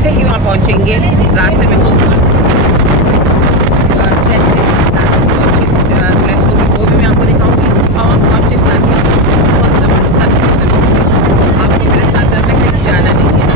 जैसे ही वहाँ पहुँचेंगे रास्ते में वो प्लेस होगी वो भी मैं आपको दिखाऊंगी। और पहुँचते साथ ही बहुत ज़बरदस्त किस्म आपके मेरे साथ में कहीं जाना नहीं है।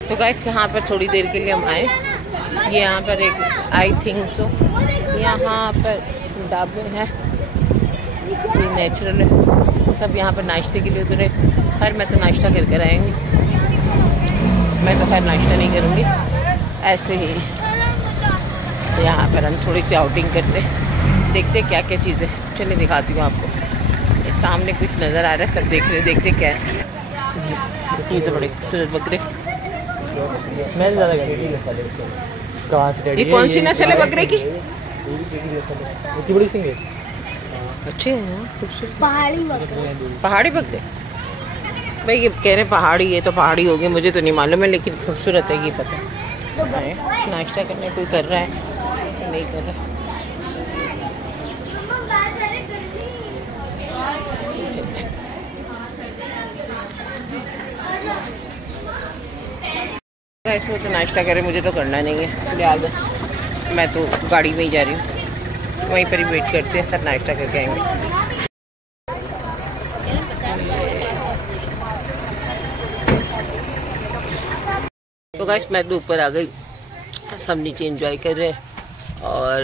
तो गाइस यहाँ पर थोड़ी देर के लिए हम आए। ये यहाँ पर एक आई थिंक सो यहाँ पर ढाबे हैं, ये नेचुरल है। सब यहाँ पर नाश्ते के लिए उतरे। खैर मैं तो नाश्ता करके आएंगे, मैं तो खैर नाश्ता नहीं करूँगी, ऐसे ही यहाँ पर हम थोड़ी सी आउटिंग करते, देखते क्या क्या चीज़ें। चलिए दिखाती हूँ आपको। ये सामने कुछ नज़र आ रहा है, सब देख रहे, देखते क्या है। ये तो बड़े खूबसूरत बकरे। स्मेल ज़्यादा कहाँ से? ये कौन सी नस्ल है बकरे की? इतनी बड़ी सिंह है। अच्छे हैं खूबसूरत पहाड़ी बकरे। भाई ये कह रहे पहाड़ी है तो पहाड़ी होगी, मुझे तो नहीं मालूम है, लेकिन खूबसूरत है ये पता है। नाश्ता करने कोई कर रहा है नहीं कर रहा। इसमें तो नाश्ता करे, मुझे तो करना नहीं है, लिहाजा मैं तो गाड़ी में ही जा रही हूँ, वहीं पर ही वेट करते हैं, सर नाश्ता करके आएंगे। तो गाइस मैं तो ऊपर आ गई, सब नीचे एंजॉय कर रहे हैं और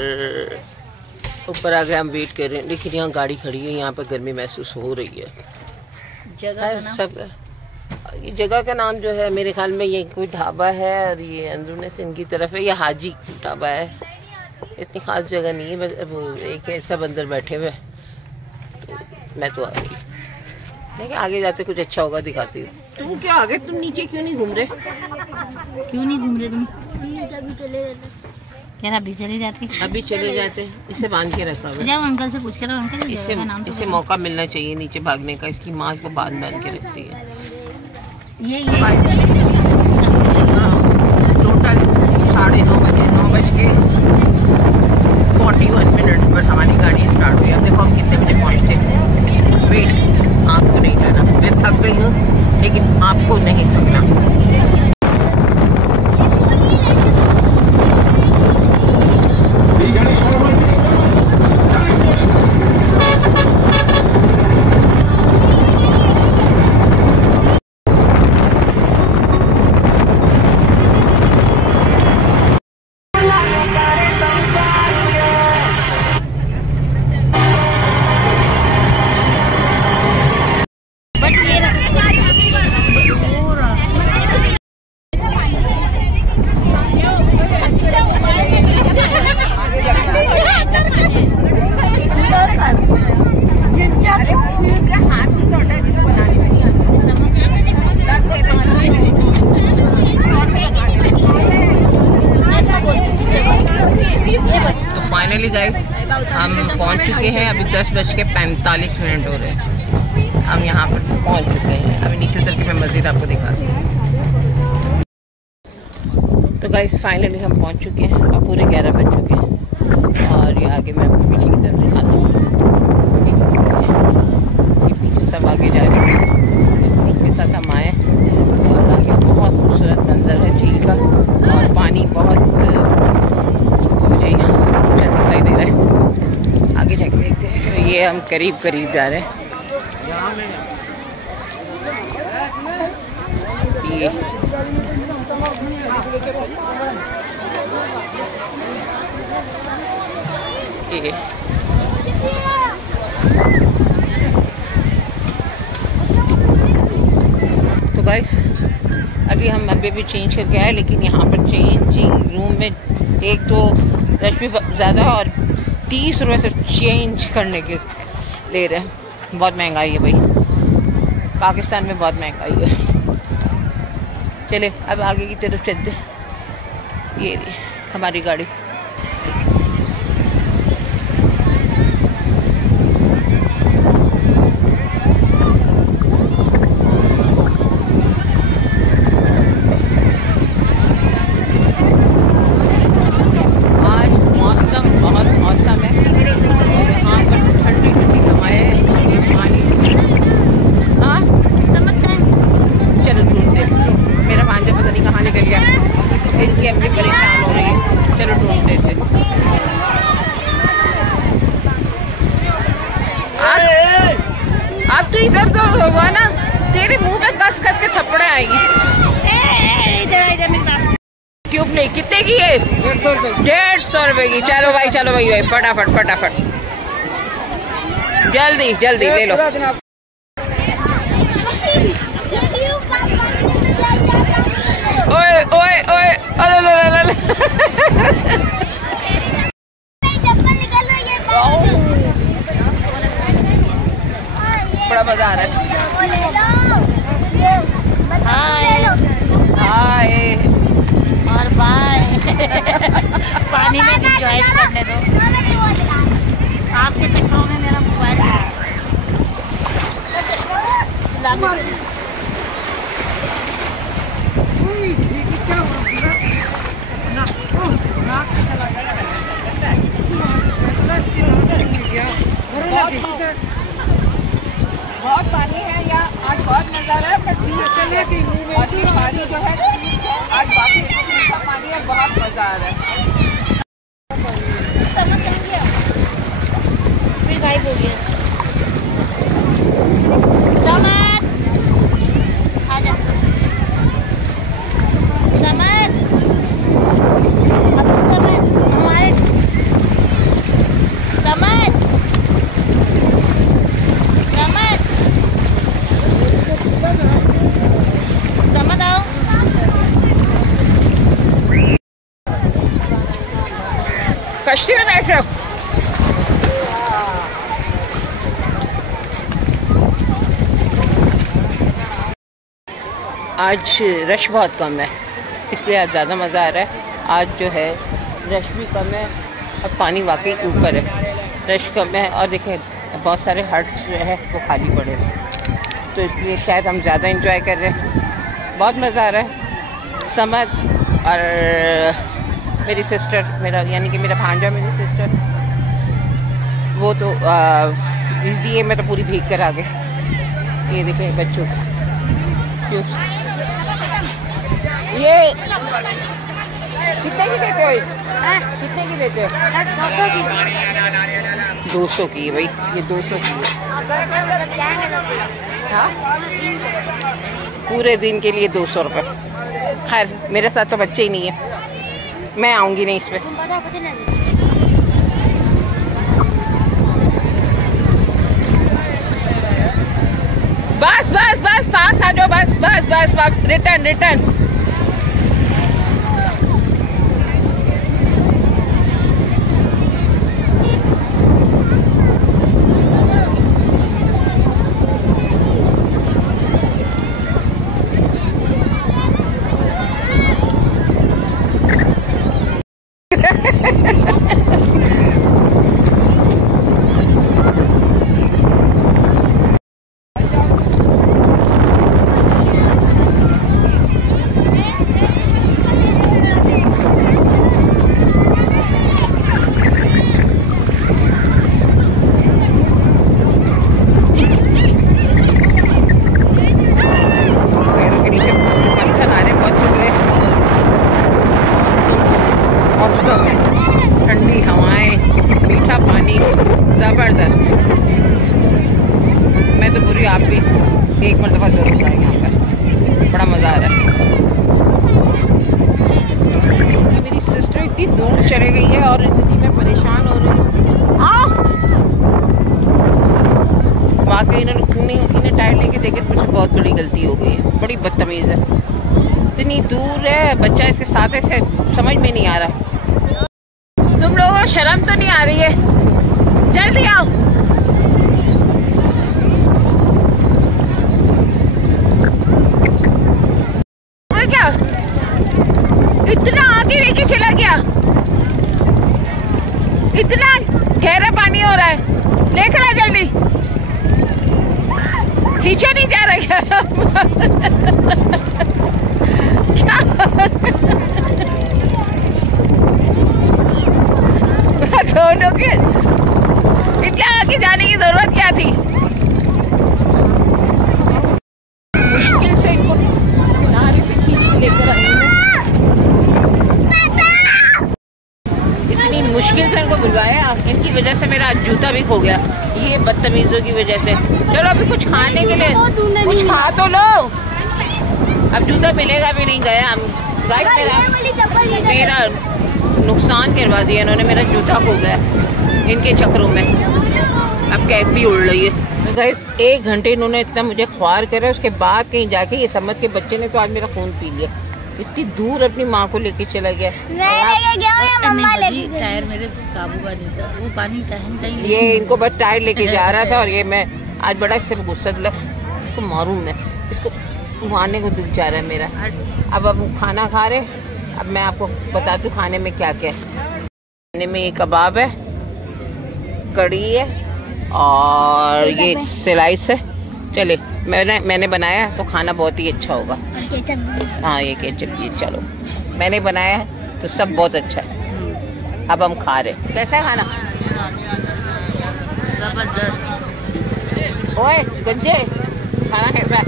ऊपर आ गए हम वेट कर रहे हैं। लेकिन यहाँ गाड़ी खड़ी है, यहाँ पर गर्मी महसूस हो रही है। जगह सब ये जगह का नाम जो है मेरे ख्याल में ये कोई ढाबा है और ये अंदरूनी सिंध की तरफ है, ये हाजी ढाबा है। इतनी खास जगह नहीं है, बस वो एक है, सब अंदर बैठे हुए। तो मैं तो आ गई, देखिए आगे जाते कुछ अच्छा होगा दिखाती हूँ। तुम क्या आ गए? तुम नीचे क्यों नहीं घूम रहे? क्यों नहीं घूम रहे तुम? अभी चले जाते। यार अभी चले जाते। अभी चले जाते, इसे बांध के रखा हुआ। जाओ अंकल से पूछ कर अंकल इसे मौका मिलना चाहिए नीचे भागने का, इसकी माँ को बांध के रखती है। ये टोटल 9:30 पर हमारी गाड़ी स्टार्ट हुई। अब देखो हम कितने बजे पहुँचते। वेट, आपको नहीं जाना, मैं थक गई हूँ लेकिन आपको नहीं थकना। फाइनली गाइस हम पहुंच चुके हैं। अभी 10:45 हो रहे हैं। हम यहाँ पर पहुंच चुके हैं। अभी नीचे उतर के मैं मस्जिद आपको दिखाती हूँ। तो गाइस फाइनली हम पहुंच चुके हैं और पूरे 11 बज चुके हैं। और ये आगे मैं आपको पीछे की तरफ दिखाता हूँ। ये पीछे सब आगे जा रहे हैं, इसके साथ हम आए और आगे बहुत खूबसूरत मंजर है झील का और पानी बहुत मुझे यहाँ से ऊँचा दिखाई दे रहा है। आगे जाके देखते हैं। तो ये हम करीब जा रहे हैं। ये ये तो गाइस अभी हम अभी भी चेंज करके आए, लेकिन यहाँ पर चेंजिंग रूम में एक तो रश भी ज़्यादा है और 30 रुपये से चेंज करने के ले रहे हैं। बहुत महंगाई है भाई, पाकिस्तान में बहुत महंगाई है। चले अब आगे की तरफ चलते। ये हमारी गाड़ी। अब तो इधर तो हुआ ना, तेरे मुंह पे कस कस के थप्पड़े आएंगी। ट्यूब नहीं, कितने की है? 150 रुपए की। चलो भाई चलो भाई फटाफट फटाफट, जल्दी जल्दी ले लो। ओए ओए ओए बड़ा मजा आ रहा है। हाय हाय और बाय। पानी में एंजॉय करने दो। आपके चक्करों में मेरा मोबाइल बहुत पानी है यहाँ आज, बहुत नज़ारा है। पर पानी जो है आज बाकी पानी है, बहुत मजा आ रहा है। फिर गायब हो गया। समझ आजा समझ, अब समझ हमारे समझ समझ आओ। कश्ती में बैठ रहे हो? आज रश बहुत कम है, इसलिए आज ज़्यादा मज़ा आ रहा है। आज जो है रश भी कम है और पानी वाकई ऊपर है, रश कम है। और देखें बहुत सारे हट्स जो है वो खाली पड़े हैं, तो इसलिए शायद हम ज़्यादा इंजॉय कर रहे हैं। बहुत मज़ा आ रहा है। समद और मेरी सिस्टर, मेरा यानी कि मेरा भांजा, मेरी सिस्टर, वो तो ये मैं तो पूरी भीग कर आ गई। ये देखें बच्चों क्यों, ये कितने की देते हो? कितने की देते हो? 200 की है भाई, ये 200 की है। हाँ पूरे दिन के लिए 200 रुपये। खैर मेरे साथ तो बच्चे ही नहीं है, मैं आऊँगी नहीं इस पर। बस बस बस पास आ जाओ, बस बस बस रिटर्न रिटर्न। और इतनी मैं परेशान हो रही हूँ। वाकई इन्हें टायर लेके देखे तो मुझे बहुत बड़ी गलती हो गई है, बड़ी बदतमीज़ है। इतनी दूर है, बच्चा इसके साथ ऐसे समझ में नहीं आ रहा। तुम लोगों को शर्म तो नहीं आ रही है? जल्दी आओ। क्या इतना आगे लेके चला गया? इतना गहरा पानी हो रहा है, लेकर आ जल्दी। खींचा नहीं जा रहा क्या? दोनों के इतना आगे जाने की जरूरत क्या थी? मुश्किल से इनको किनारे से खींच के लेकर आई हूँ। इतनी मुश्किल से इनको बुलवाया, इनकी वजह से मेरा जूता भी खो गया, ये बदतमीजों की वजह से। चलो अभी कुछ खाने के लिए कुछ खा तो लो, अब जूता मिलेगा भी नहीं। गया हम गाइस, मेरा नुकसान करवा दिया इन्होंने, मेरा जूता खो गया इनके चक्करों में। अब कैब भी उड़ रही है। गाइस 1 घंटे इन्होंने इतना मुझे ख्वार करा, उसके बाद कहीं जाके ये समझ के बच्चे ने तो आज मेरा खून पी लिया। इतनी दूर अपनी माँ को लेके चला गया। टायर मेरे काबू का नहीं था, वो पानी कहीं ये इनको बस टायर लेके जा रहा था और ये मैं आज बड़ा इससे गुस्सा दिला, इसको मारूं मैं, इसको मारने को दिल चाह रहा है मेरा। अब खाना खा रहे, अब मैं आपको बता दूं खाने में क्या क्या है। खाने में ये कबाब है, कड़ी है और ये स्लाइस है। चले मैंने बनाया तो खाना बहुत ही अच्छा होगा। हाँ ये केचप भी, चलो मैंने बनाया है तो सब बहुत अच्छा है। अब हम खा रहे। कैसा है खाना? ओए गंजे, खाना कैसा है?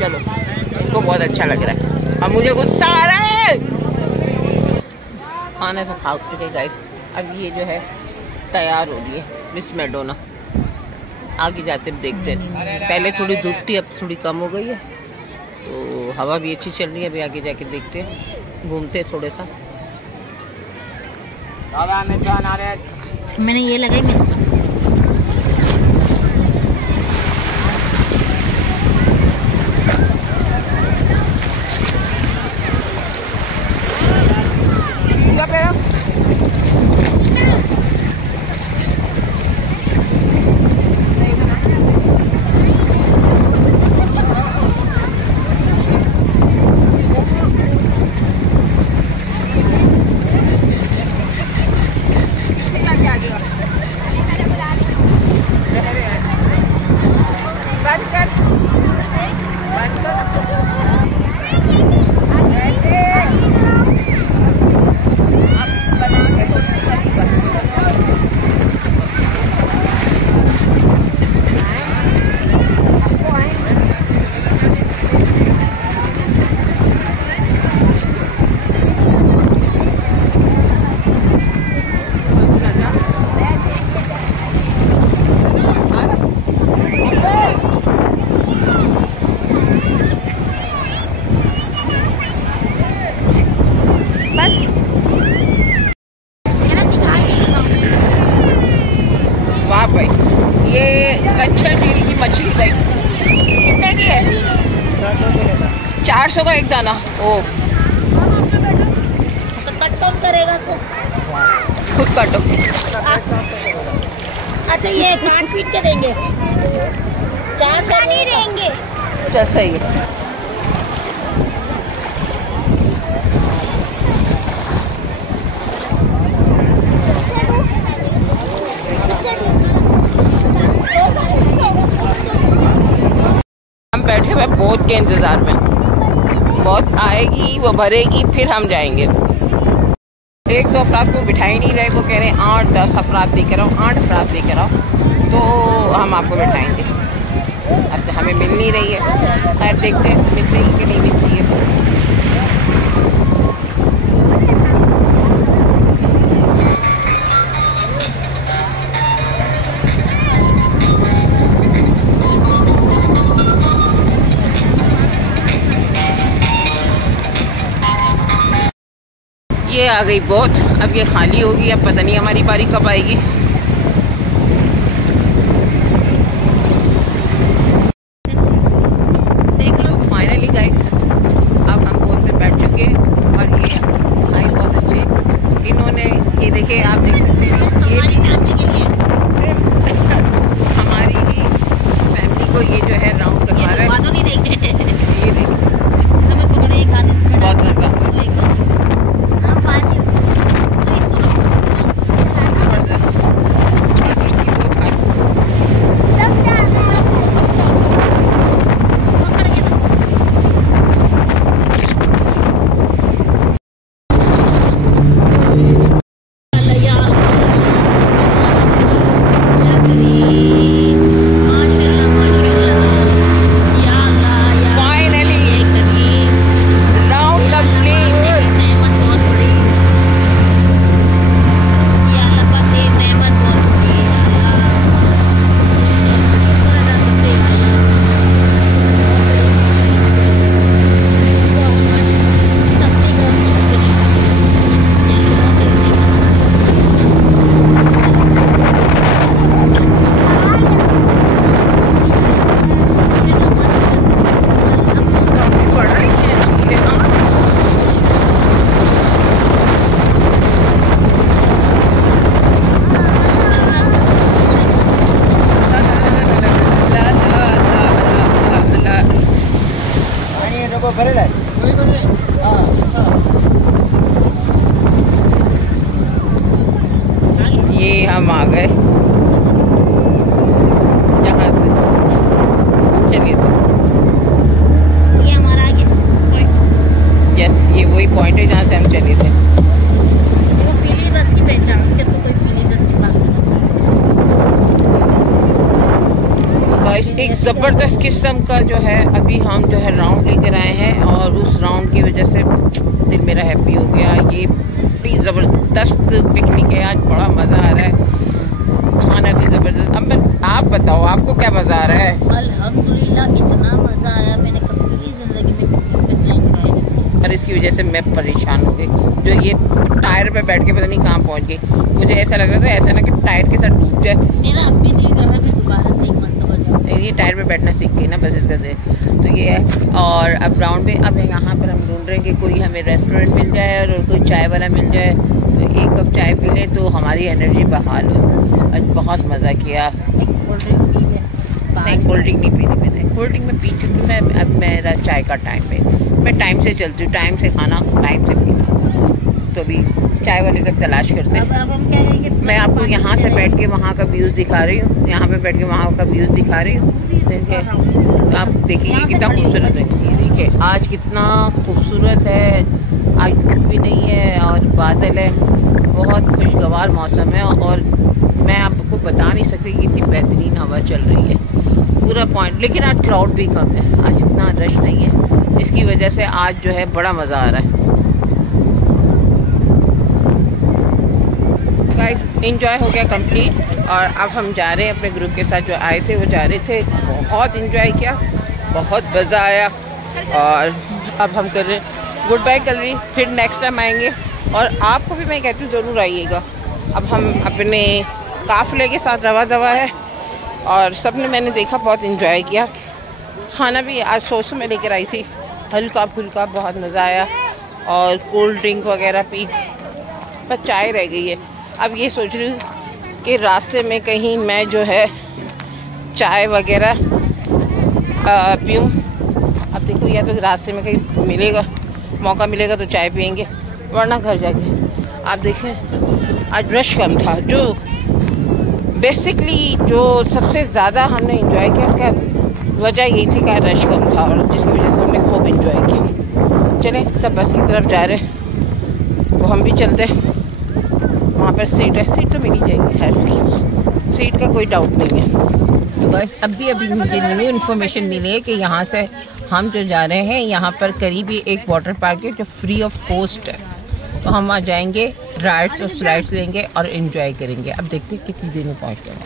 चलो इनको बहुत अच्छा लग रहा है, अब मुझे गुस्सा आ रहा है। खाना तो खा चुके गाइस, अब ये जो है तैयार हो गई है मिस मैडोना। आगे जाते देखते हैं, पहले थोड़ी धूप थी अब थोड़ी कम हो गई है, तो हवा भी अच्छी चल रही है। अभी आगे जाके देखते हैं, घूमते हैं थोड़ा सा। मैंने ये लगाई कंचन झील की मछली भाई कितने की है? 400 का एक दाना। ओ तो कट कौन करेगा इसको? खुद काटो। अच्छा ये काट पीट के देंगे? 400 नहीं देंगे। चल सही है। बैठे हुए बोट के इंतजार में, बोट आएगी वो भरेगी फिर हम जाएंगे। 1-2 अफराद को बिठा ही नहीं रहे, वो कह रहे हैं 8-10 अफराद लेकर आओ, 8 अफराद लेकर आओ तो हम आपको बिठाएंगे। अब तो हमें मिल नहीं रही है, खैर देखते हैं मिलती है कि नहीं मिलती है। ये आ गई बोट, अब ये खाली होगी, अब पता नहीं हमारी बारी कब आएगी। देख लो फाइनली गाइस, अब हम बोट पे बैठ चुके हैं और ये भाई बहुत अच्छे इन्होंने, ये देखिए आप देख सकते हैं, ये भी सिर्फ हमारी ही फैमिली को ये जो है राउंड करवा रहा है। ये देखिए बहुत मजा ये हम आ गए यहाँ से। चलिए ये हमारा आगे पॉइंट। यस, ये वही पॉइंट है जहाँ से हम चले थे। वो पीली बस की पहचान जब तो कोई पीली बस की बात गाइस एक ज़बरदस्त किस्म का जो है अभी हम जो है राउंड लेकर आए हैं और उस राउंड की वजह से दिल मेरा हैप्पी हो गया। ये बड़ी ज़बरदस्त पिकनिक है, आज बड़ा मज़ा आ रहा है, खाना भी ज़बरदस्त। अब आप बताओ आपको क्या मज़ा आ रहा है? अल्हम्दुलिल्लाह इतना मज़ा आया, मैंने कभी ज़िंदगी में पिकनिक पे नहीं खाया। और इसकी वजह से मैं परेशान हो गई, जो ये टायर पे बैठ के पता नहीं कहाँ पहुँच गई। मुझे ऐसा लग रहा था ऐसा ना कि टायर के साथ डूब जाए। मेरा अब भी दिल कर रहा है कि दोबारा से एक मरतबा जाऊं। ये टायर पे बैठना सीख गई ना बस इसका से। तो ये है, और अब राउंड में अब यहाँ पर हम ढूंढ रहे हैं कि कोई हमें रेस्टोरेंट मिल जाए और कोई चाय वाला मिल जाए, तो एक कप चाय पी ले तो हमारी एनर्जी बहाल हो। आज बहुत मज़ा किया। कोल्ड ड्रिंक पी ले। नहीं कोल्ड ड्रिंक नहीं पीनी मैंने, कोल्ड ड्रिंक में पी चुकी मैं। अब मेरा चाय का टाइम है, मैं टाइम से चलती हूँ, टाइम से खाना टाइम से पीना। तो अभी चाय वाले तक तलाश करते हैं। अब हम क्या करेंगे? मैं आपको यहाँ से बैठ के वहाँ का व्यूज़ दिखा रही हूँ, यहाँ पे बैठ के वहाँ का व्यूज़ दिखा रही हूँ। देखिए आप देखिए ये कितना खूबसूरत है। ये देखिए आज कितना खूबसूरत है, आज धूप भी नहीं है और बादल है, बहुत खुशगवार मौसम है। और मैं आपको बता नहीं सकती कि इतनी बेहतरीन हवा चल रही है पूरा पॉइंट। लेकिन आज क्राउड भी कम है, आज इतना रश नहीं है, इसकी वजह से आज जो है बड़ा मज़ा आ रहा है। गाइस इंजॉय हो गया कंप्लीट और अब हम जा रहे हैं अपने ग्रुप के साथ, जो आए थे वो जा रहे थे। बहुत इंजॉय किया, बहुत मज़ा आया और अब हम कर रहे गुड बाय कर रही, फिर नेक्स्ट टाइम आएंगे। और आपको भी मैं कहती हूँ ज़रूर आइएगा। अब हम अपने काफ़िले के साथ रवा दवा है और सब ने मैंने देखा बहुत इंजॉय किया। खाना भी आज सोसों में लेकर आई थी, हल्का फुल्का, बहुत मज़ा आया। और कोल्ड ड्रिंक वगैरह पी, बस चाय रह गई है। अब ये सोच रही हूँ कि रास्ते में कहीं मैं जो है चाय वगैरह पीऊँ। अब देखो या तो रास्ते में कहीं मिलेगा, मौका मिलेगा तो चाय पियेंगे, वरना घर जाके। आप देखें आज रश कम था, जो बेसिकली जो सबसे ज़्यादा हमने इंजॉय किया उसका वजह यही थी कि रश कम था और जिसकी वजह से हमने खूब इंजॉय किया। चलें सब बस की तरफ जा रहे हैं तो हम भी चलते हैं। वहाँ पर सीट है, सीट तो मिल ही जाएगी, खैर सीट का कोई डाउट नहीं है। बस अभी मुझे न्यू इन्फॉर्मेशन मिली है कि यहाँ से हम जो जा रहे हैं यहाँ पर करीबी एक वाटर पार्क है जो फ्री ऑफ कॉस्ट है, तो हम वहाँ जाएंगे, राइड्स और स्लाइड्स लेंगे और इन्जॉय करेंगे। अब देखते हैं कितनी देर में पहुँचते हैं।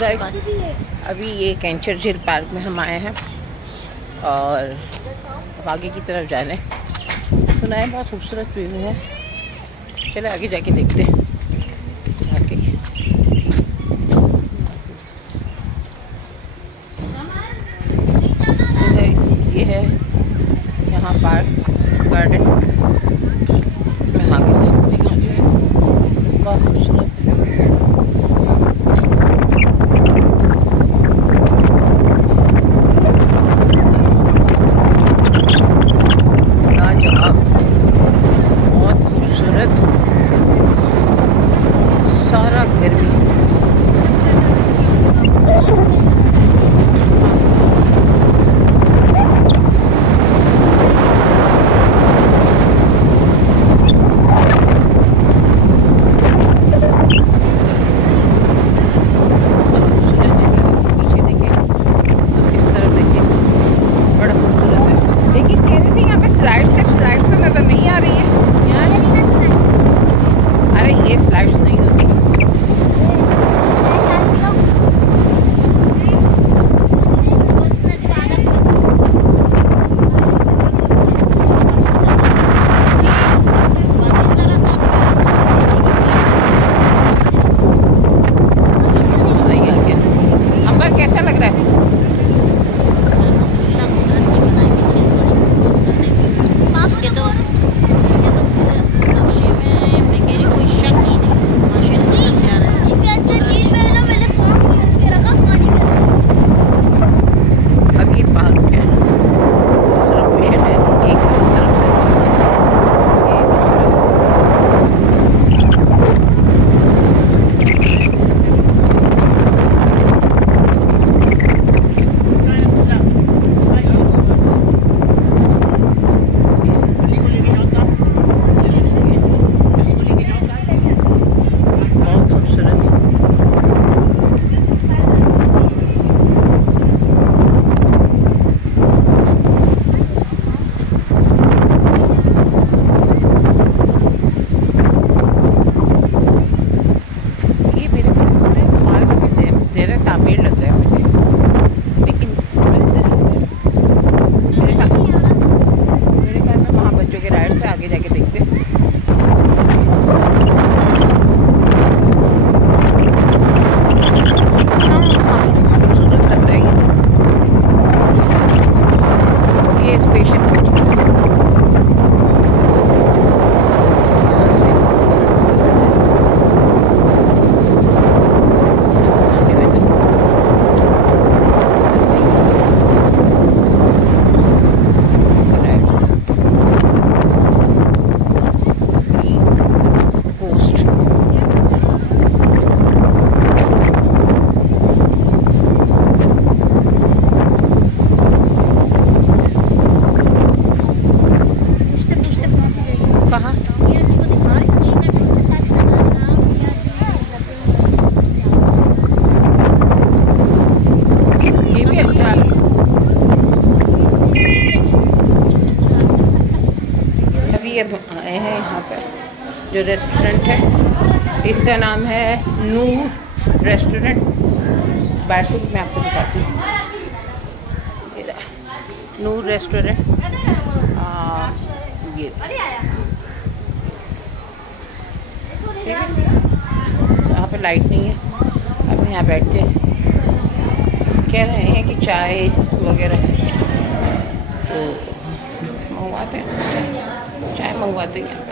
गाइस अभी ये कैंचर झील पार्क में हम आए हैं और अब आगे की तरफ जा रहे हैं। तो नया बहुत खूबसूरत व्यू है, चलो आगे जाके देखते हैं। आगे तो गाइस ये है यहाँ पार्क गार्डन में आगे से दिखा रही हूँ, बहुत खूबसूरत। सारा गर्मी आए हैं यहाँ पर जो रेस्टोरेंट है, इसका नाम है नूर रेस्टोरेंट। बाहर से मैं आपको दिखाती हूँ, नूर रेस्टोरेंट। ये यहाँ पे लाइट नहीं है, अब यहाँ बैठते हैं। कह रहे हैं कि चाय वगैरह है तो मंगवाते हैं, चाय मंगवाते हैं यहाँ पर।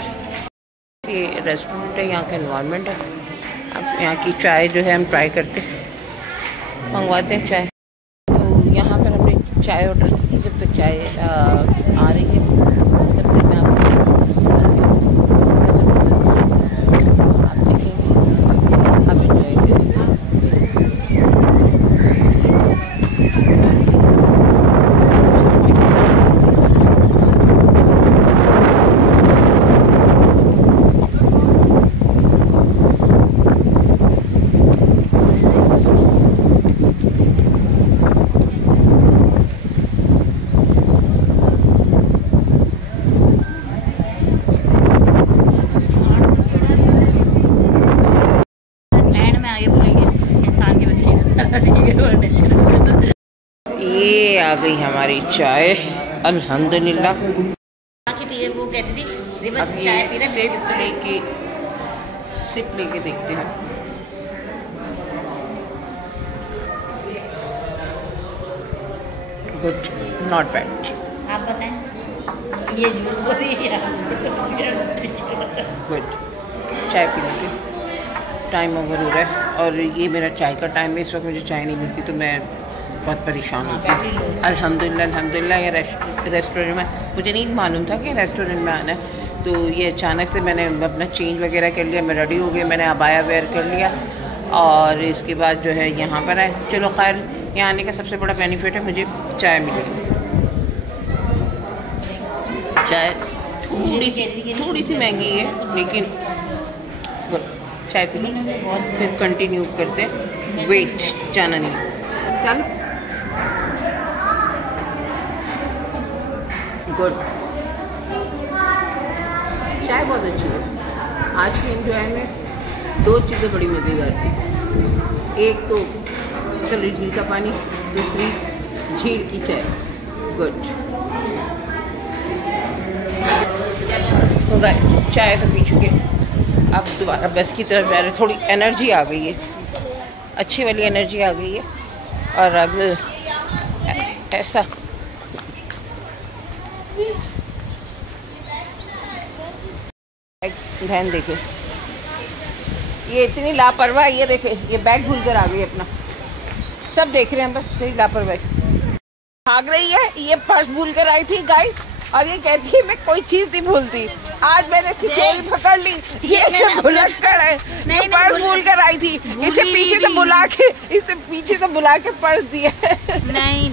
ये रेस्टोरेंट है, यहाँ का एनवायरनमेंट है। अब यहाँ की चाय जो है हम ट्राई करते हैं, मंगवाते हैं चाय। तो यहाँ पर हमने चाय ऑर्डर की, जब तक चाय आ रही है तब तक मैं आपको आप देखेंगे, आप इंजॉय करेंगे। ये आ गई हमारी चाय, अल्हम्दुलिल्लाह। वो कहती थी अब चाय ये सिप लेके देखते हैं। Good, not bad. आप बताएं। ये गुड, चाय पी लेते, टाइम ओवर हो रहा है और ये मेरा चाय का टाइम है। इस वक्त मुझे चाय नहीं मिलती तो मैं बहुत परेशान होती हूँ। अल्हम्दुलिल्लाह ये रेस्टोरेंट में मुझे नहीं मालूम था कि रेस्टोरेंट में आना है, तो ये अचानक से मैंने अपना चेंज वगैरह कर लिया, मैं रेडी हो गई, मैंने अबाया वेयर कर लिया और इसके बाद जो है यहाँ पर आए। चलो खैर, यहाँ आने का सबसे बड़ा बेनिफिट है मुझे चाय मिलेगी। चाय थोड़ी सी महंगी है लेकिन चाय पी लो, फिर कंटिन्यू करते हैं। वेट जाना नहीं, चल। गुड, चाय बहुत अच्छी है। आज के एंजॉय में 2 चीज़ें बड़ी मज़ेदार थी। एक तो चलो झील का पानी, दूसरी झील की चाय। गुड। तो गाइस चाय तो पी चुके, अब दोबारा बस की तरफ जा रहे। थोड़ी एनर्जी आ गई है, अच्छी वाली एनर्जी आ गई है। और अब ऐसा बहन देखे, ये इतनी लापरवाह, ये देखे ये बैग भूल कर आ गई अपना। सब देख रहे हैं बस, तेरी लापरवाही। भाग रही है, ये पर्स भूल कर आई थी गाइस और ये कहती है मैं कोई चीज नहीं भूलती। आज मैंने इसकी चोरी पकड़ ली, ये भुलक्कड़ है, ये पर्स भूल कर आई थी। इसे पीछे से बुला के पर्स दिया। नहीं,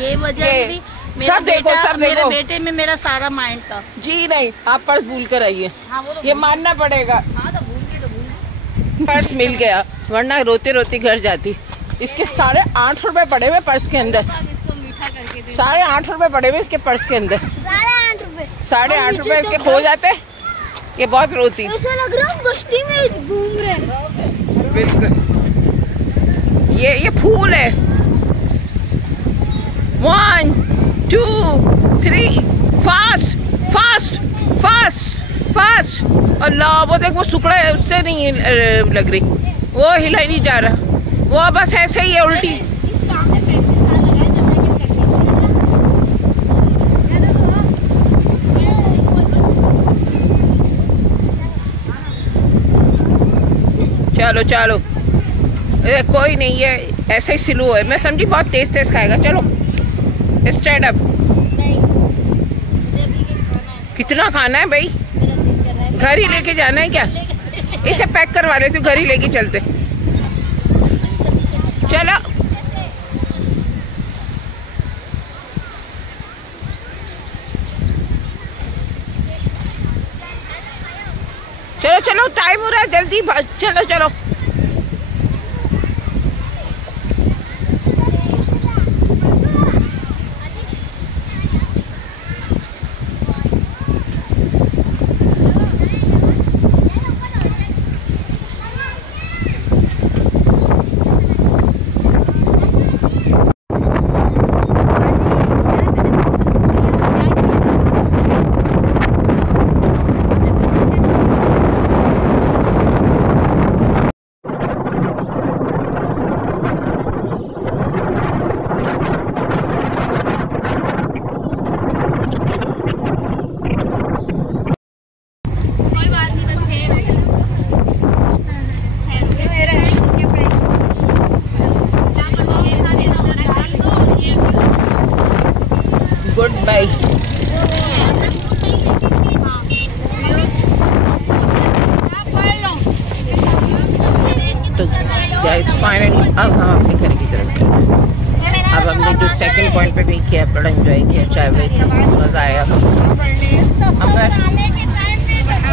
ये वजह थी। सब देखो, सब मेरे देखो, बेटे में मेरा सारा माइंड था। जी नहीं, आप पर्स भूल कर आइए। हाँ, वो तो ये मानना पड़ेगा। हाँ, तो भूल पर्स मिल गया, वरना रोते रोते घर जाती। इसके 8.5 रुपए पड़े हुए पर्स के अंदर, 8.5 रुपए पड़े हुए इसके पर्स के अंदर। 8.5 रुपए इसके खो जाते, ये बहुत रोती। ऐसा लग रहा है गश्ती में घूम रहे हैं। बिल्कुल, ये फूल है। 1 2 3 फास्ट फास्ट फास्ट फास्ट। अल्लाह, वो देख, वो सुकड़ा है, उससे नहीं लग रही, वो हिला ही नहीं जा रहा, वो बस ऐसे ही है उल्टी। चलो चलो, कोई नहीं है, ऐसे ही स्लो है। मैं समझी बहुत तेज तेज खाएगा। चलो स्टैंड अप। कितना खाना है भाई? घर ही लेके जाना है क्या? इसे पैक करवा लेती हूँ, घर ही लेके चलते। चलो चलो चलो, टाइम हो रहा है, जल्दी चलो चलो। Good bye. तो गाइस फाइनली अब हम अपने घर की तरफ चलते हैं। अब हमने जो सेकंड पॉइंट पे भी किया, बड़ा एंजॉय किया, चाय वैसे मज़ा आया। अब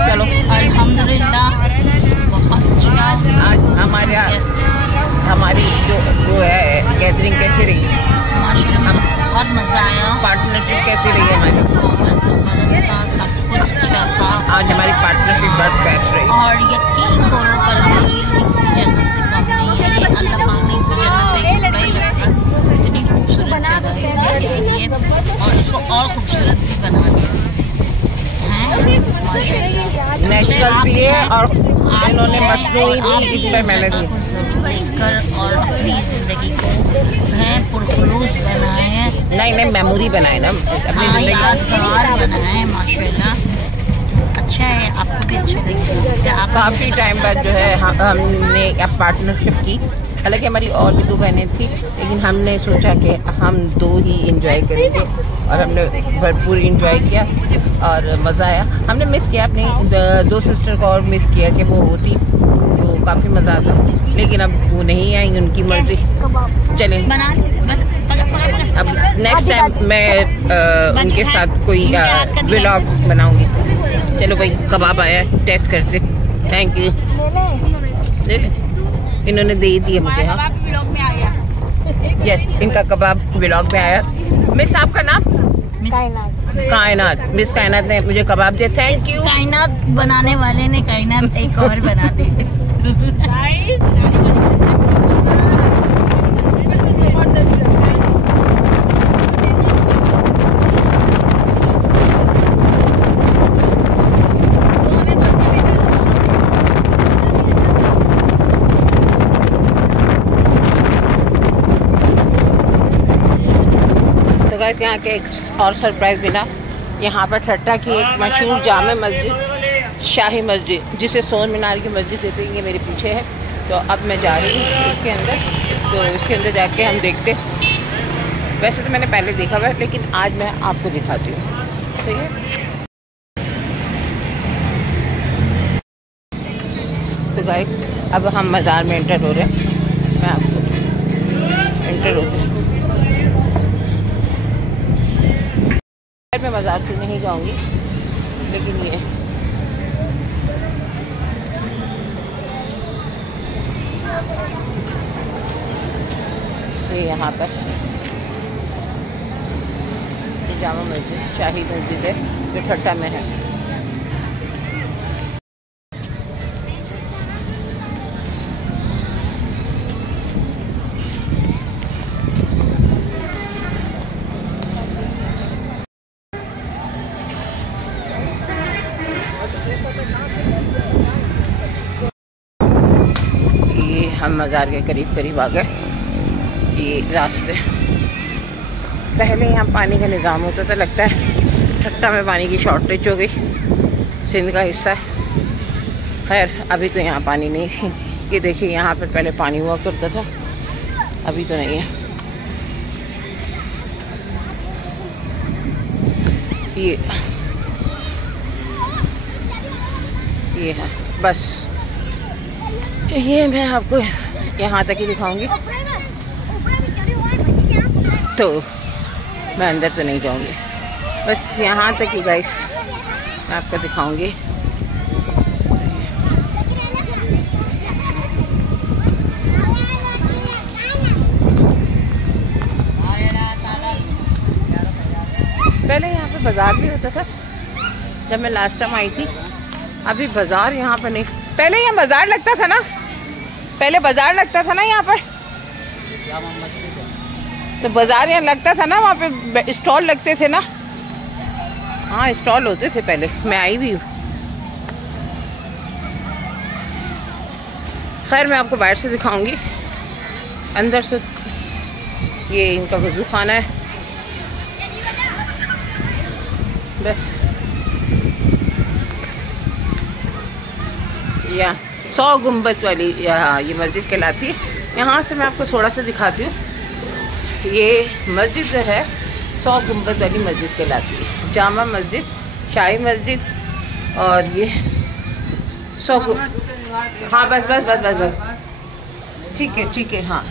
चलो, अल्हम्दुलिल्लाह बहुत अच्छा। आज हमारी जो वो है गैदरिंग कैसी रही? माशाल्लाह बहुत मज़ा आया। पार्टनरशिप कैसी रही हमारी? सब कुछ अच्छा था। आज हमारी पार्टनरशिप बहुत बेस्ट रही। और यकीन करो कल किसी जन्नत से कम नहीं है। ये अल्लाह पाक ने जन्नत में ही लगता है। और इन्होंने मसनूई भी इस पर मैंने दी लेकर और अपनी जिंदगी को हैं पुरखुलूस बनाए, नहीं मेमोरी बनाए ना अपनी जिंदगी। यादगार बनाए माशाल्लाह। अच्छा है, आपको भी अच्छा लगेगा। आप काफ़ी टाइम बाद जो है हमने अब पार्टनरशिप की। हालांकि हमारी और भी 2 बहनें थी, लेकिन हमने सोचा कि हम 2 ही इंजॉय करेंगे और हमने भरपूर इंजॉय किया और मज़ा आया। हमने मिस किया अपनी 2 सिस्टर को और मिस किया कि वो होती तो काफ़ी मज़ा आता, लेकिन अब वो नहीं आई, उनकी मर्जी। चलें बना बस अब नेक्स्ट टाइम मैं उनके साथ कोई व्लॉग बनाऊंगी। चलो भाई, कबाब आया, टेस्ट करते। Thank you. ले ले, इन्होंने दे दिए मुझे। हाँ यस, इनका कबाब व्लॉग में आया। मिस आपका नाम? कायनात। मिस कायनात ने मुझे कबाब दिया, थैंक यू। कायनात बनाने वाले ने कायनात एक और बना दी। यहाँ के एक और सरप्राइज मिला। यहाँ पर ठट्टा की एक मशहूर जामे मस्जिद, शाही मस्जिद, जिसे सोन मीनार की मस्जिद देते हैं, ये मेरे पीछे है। तो अब मैं जा रही हूँ इसके अंदर, तो इसके अंदर जाके हम देखते। वैसे तो मैंने पहले देखा हुआ है, लेकिन आज मैं आपको दिखाती हूँ। सही है। तो गाइस, अब हम मज़ार में एंटर हो रहे हैं। मैं आपको एंटर होते हैं। मैं बाजार से नहीं जाऊंगी, लेकिन ये यहाँ पर जामा मस्जिद, शाही मस्जिद है जो ठट्टा में है। हम मज़ार के करीब आ गए। ये रास्ते, पहले यहाँ पानी का निज़ाम होता था, लगता है ठट्टा में पानी की शॉर्टेज हो गई, सिंध का हिस्सा है। खैर अभी तो यहाँ पानी नहीं है। ये देखिए, यहाँ पर पहले पानी हुआ करता था, अभी तो नहीं है। ये है बस। ये मैं आपको यहाँ तक ही दिखाऊंगी, तो मैं अंदर तो नहीं जाऊंगी, बस यहाँ तक ही गाइस मैं आपको दिखाऊंगी। पहले यहाँ पे बाजार भी होता था जब मैं लास्ट टाइम आई थी। अभी बाजार यहाँ पर नहीं, पहले यहाँ बाजार लगता था ना, पहले बाजार लगता था ना यहाँ पर, तो बाजार यहाँ लगता था ना, वहाँ पे स्टॉल लगते थे ना। हाँ स्टॉल होते थे पहले, मैं आई भी हूँ। खैर मैं आपको बाहर से दिखाऊंगी, अंदर से ये इनका वज़ू खाना है बस। या 100 गुंबद वाली ये मस्जिद कहलाती है। यहाँ से मैं आपको थोड़ा सा दिखाती हूँ। ये मस्जिद जो है 100 गुंबद वाली मस्जिद कहलाती है, जामा मस्जिद, शाही मस्जिद। और ये 100 हाँ बस ठीक है हाँ,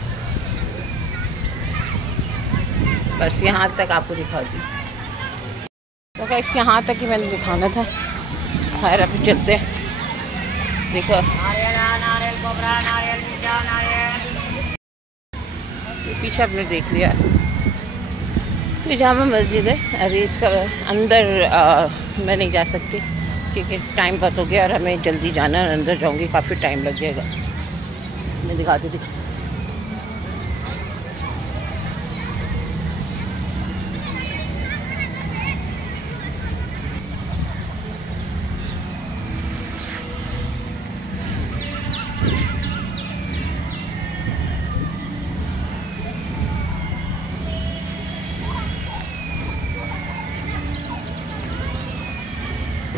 बस यहाँ तक आपको दिखा दी। तो कैसे यहाँ तक ही मैंने दिखाना था। खैर अभी चलते हैं। देखो ये पीछे आपने देख लिया, ये जामा मस्जिद है। अभी इसका अंदर मैं नहीं जा सकती क्योंकि टाइम बहुत हो गया और हमें जल्दी जाना है। अंदर जाऊंगी काफ़ी टाइम लग जाएगा। मैं दिखाती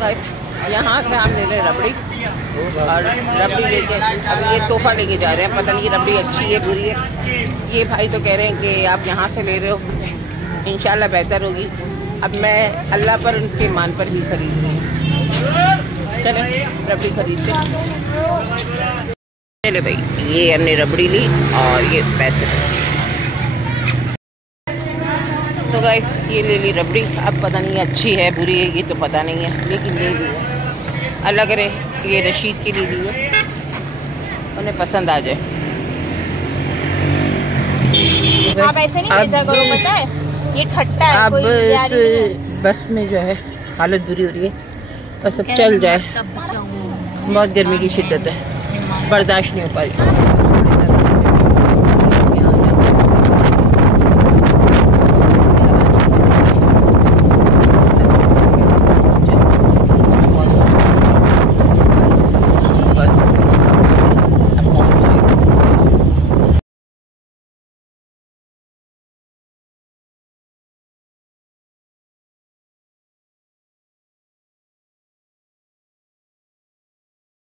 गाइस यहाँ से हम ले रहे रबड़ी और रबड़ी लेके अब ये तोहफा लेके जा रहे हैं। पता नहीं रबड़ी अच्छी है बुरी है। ये भाई तो कह रहे हैं कि आप यहाँ से ले रहे हो, इंशाल्लाह बेहतर होगी। अब मैं अल्लाह पर उनके मान पर ही खरीद रही हूँ। चले रबड़ी खरीदते हैं। चले भाई, ये हमने रबड़ी ली और ये पैसे। तो गाइस ये ले ली रबड़ी। अब पता नहीं अच्छी है बुरी है ये तो पता नहीं है, लेकिन ले ली है। अल्लाह करे ये रशीद के लिए ली है, उन्हें पसंद आ जाए। आप ऐसे नहीं भेजा करो, पता है ये ठट्टा है। अब इस बस में जो है हालत बुरी हो रही है, बस अब चल जाए। बहुत गर्मी की शिद्दत है, बर्दाश्त नहीं हो पा रही।